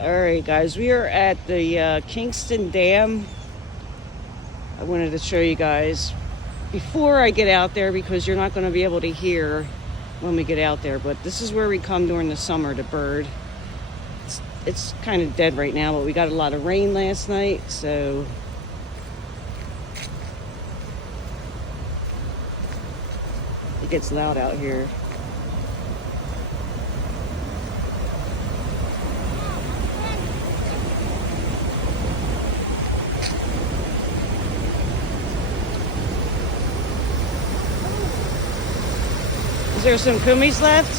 Alright guys, we are at the Kingston Dam. I wanted to show you guys before I get out there because you're not going to be able to hear when we get out there, but this is where we come during the summer to bird. It's kind of dead right now, but we got a lot of rain last night, so it gets loud out here. Is there some kumis left?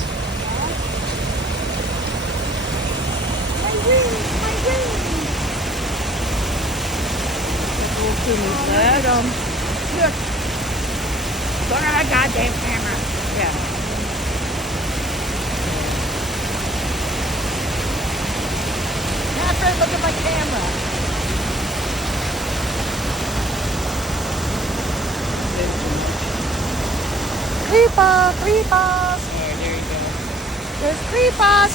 My wings. Little kumis left. Look. Look at my goddamn camera. Yeah. Catherine, look at my camera. Creepers. Alright, there you go. There's creepers.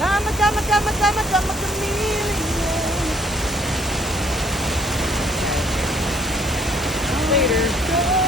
Come, chameleon. Later.